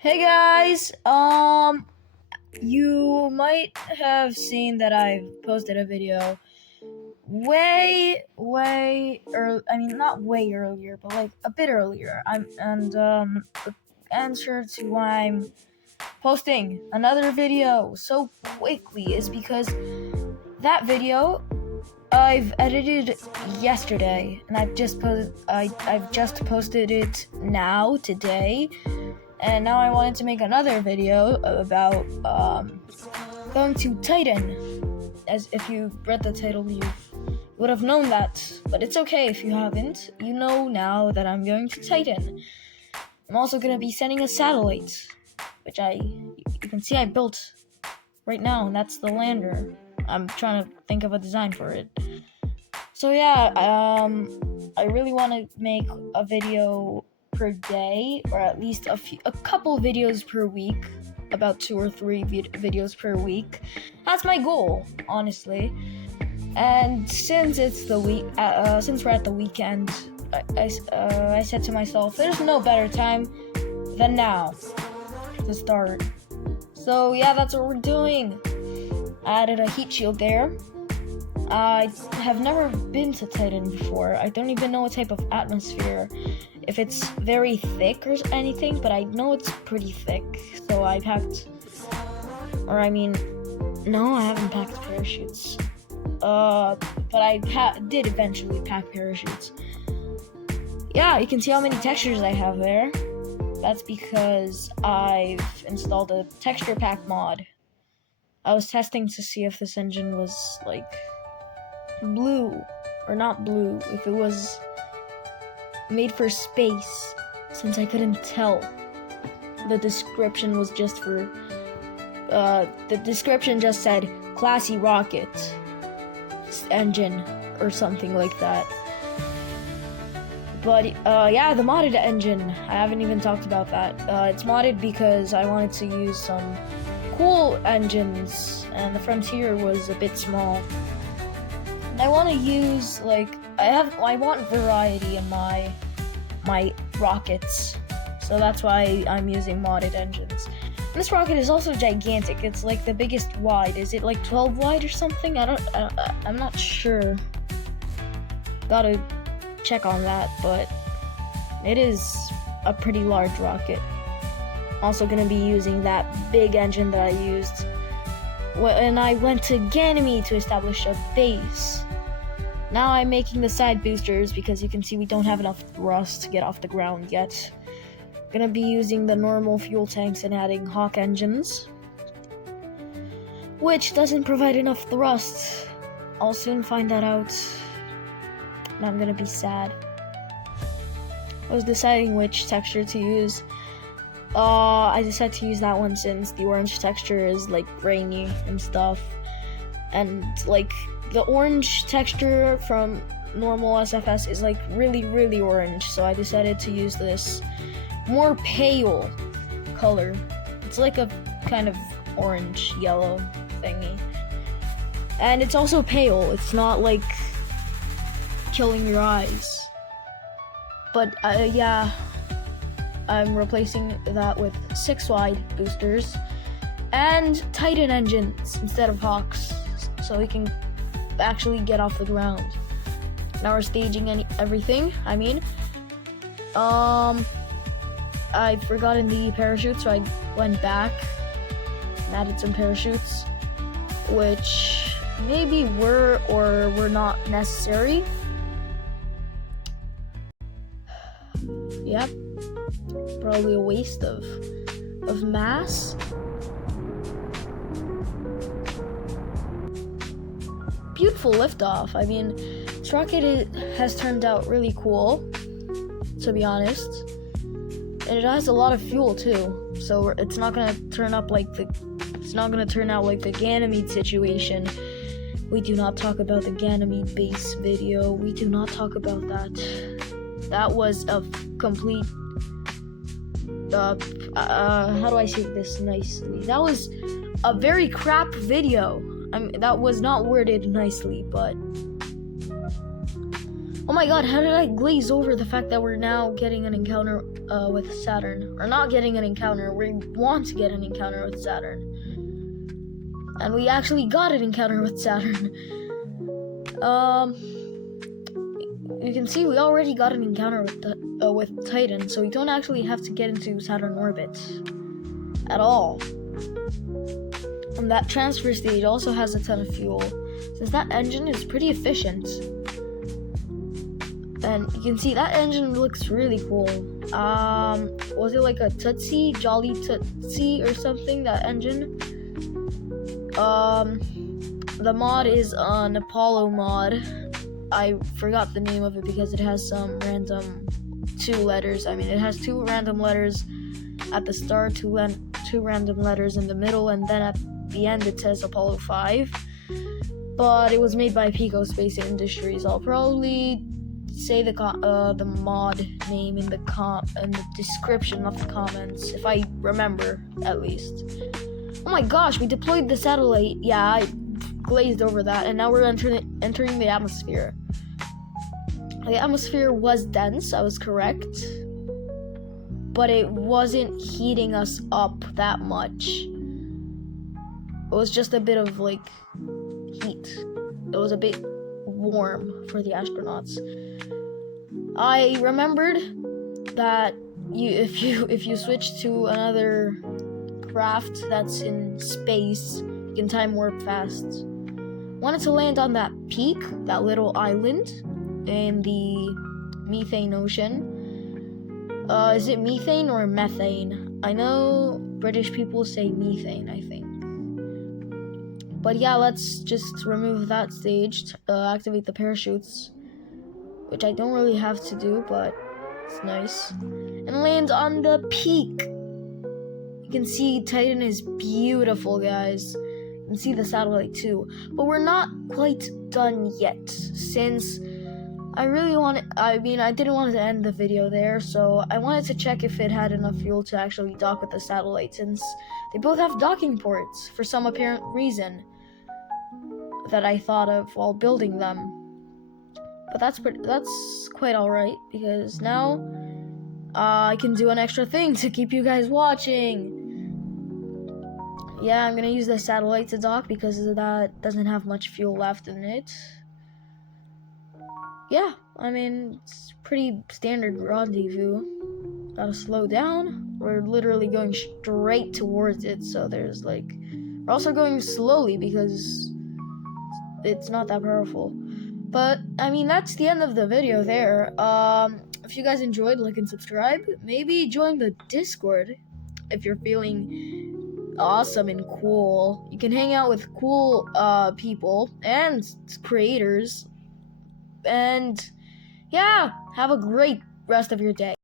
Hey guys, you might have seen that I've posted a video way early. I mean, not way earlier, but like a bit earlier. The answer to why I'm posting another video so quickly is because that video I've edited yesterday, and I've just posted it now today. And now I wanted to make another video about going to Titan. As if you read the title, you would have known that. But it's okay if you haven't. You know now that I'm going to Titan. I'm also going to be sending a satellite, which you can see I built right now, and that's the lander. I'm trying to think of a design for it. So yeah, I really want to make a video per day, or at least a couple videos per week, about 2 or 3 videos per week. That's my goal, honestly. And since it's the since we're at the weekend, I said to myself, there's no better time than now to start. So yeah, that's what we're doing. I added a heat shield there. I have never been to Titan before. I don't even know what type of atmosphere, if it's very thick or anything, but I know it's pretty thick. So I packed, no, I haven't packed parachutes. But I did eventually pack parachutes. Yeah, you can see how many textures I have there. That's because I've installed a texture pack mod. I was testing to see if this engine was like blue or not blue, if it was made for space, since I couldn't tell. The description was just for the description just said classy rocket engine or something like that. But yeah, the modded engine, I haven't even talked about that. It's modded because I wanted to use some cool engines, and the Frontier was a bit small. And I want to use I want variety in my rockets, so that's why I'm using modded engines. And this rocket is also gigantic. It's like the biggest wide. Is it like 12 wide or something? I'm not sure. Gotta check on that, but it is a pretty large rocket. Also gonna be using that big engine that I used when I went to Ganymede to establish a base. Now I'm making the side boosters because you can see we don't have enough thrust to get off the ground yet. Gonna be using the normal fuel tanks and adding Hawk engines, which doesn't provide enough thrust. I'll soon find that out, and I'm gonna be sad. I was deciding which texture to use. I decided to use that one since the orange texture is like grainy and stuff, and like the orange texture from normal SFS is like really orange, so I decided to use this more pale color. It's like a kind of orange yellow thingy, and it's also pale. It's not like killing your eyes. But yeah, I'm replacing that with 6 wide boosters and Titan engines instead of Hawks, so we can actually get off the ground. Now we're staging everything. I've forgotten the parachute, so I went back and added some parachutes, which maybe were or were not necessary. Yep, probably a waste of mass. Beautiful liftoff. This rocket has turned out really cool, to be honest. And it has a lot of fuel too, so it's not gonna turn out like the Ganymede situation. We do not talk about the Ganymede base video. We do not talk about that. That was a complete how do I say this nicely? That was a very crap video. That was not worded nicely, but Oh my god, how did I glaze over the fact that we're now getting an encounter with Saturn? Or not getting an encounter, we want to get an encounter with Saturn. And we actually got an encounter with Saturn. You can see we already got an encounter with Titan, so we don't actually have to get into Saturn orbit at all. And that transfer stage also has a ton of fuel, since that engine is pretty efficient. And you can see that engine looks really cool. Was it like a Tootsie, Jolly Tootsie or something, that engine? The mod is an Apollo mod. I forgot the name of it because it has some random 2 letters. I mean, it has 2 random letters at the start, 2 random letters in the middle, and then at the end it says Apollo 5. But it was made by Pico Space Industries. I'll probably say the mod name in the description of the comments, if I remember, at least. Oh my gosh, we deployed the satellite. Yeah, I glazed over that, and now we're entering the atmosphere. The atmosphere was dense, I was correct, but it wasn't heating us up that much. It was just a bit of like heat. It was a bit warm for the astronauts. I remembered that if you switch to another craft that's in space, you can time warp fast. Wanted to land on that peak, that little island in the Methane Ocean. Is it methane or methane? I know British people say methane, I think. But yeah, let's just remove that stage, activate the parachutes, which I don't really have to do, but it's nice. And land on the peak. You can see Titan is beautiful, guys. You can see the satellite too. But we're not quite done yet, since I didn't want to end the video there, so I wanted to check if it had enough fuel to actually dock with the satellite, since they both have docking ports for some apparent reason that I thought of while building them. But that's quite alright, because now I can do an extra thing to keep you guys watching. Yeah, I'm gonna use the satellite to dock because that doesn't have much fuel left in it. Yeah, I mean, it's pretty standard rendezvous. Gotta slow down. We're literally going straight towards it, so we're also going slowly because it's not that powerful. But, I mean, that's the end of the video there. If you guys enjoyed, like and subscribe. Maybe join the Discord if you're feeling awesome and cool. You can hang out with cool people and creators. And yeah, have a great rest of your day.